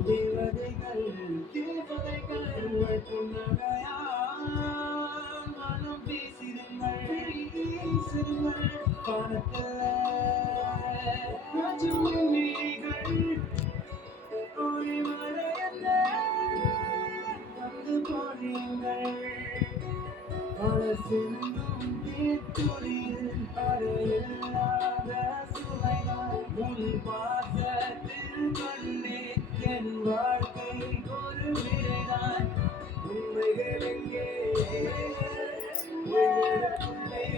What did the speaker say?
தேவதைகள் தேவதைகள் புன்னகையால் மனம் பேசிடுங்கள் பணத்தில் ஒரு மலையல்ல வந்து போனீங்கள் மனசென்னும் தீத்துளியில் அறையில்லாத சுவைதான் உன் பாசத்தில் கண்டே என் வாழ்க்கை ஒரு விடைதான் உண்மைகள் எங்கே உள்ளே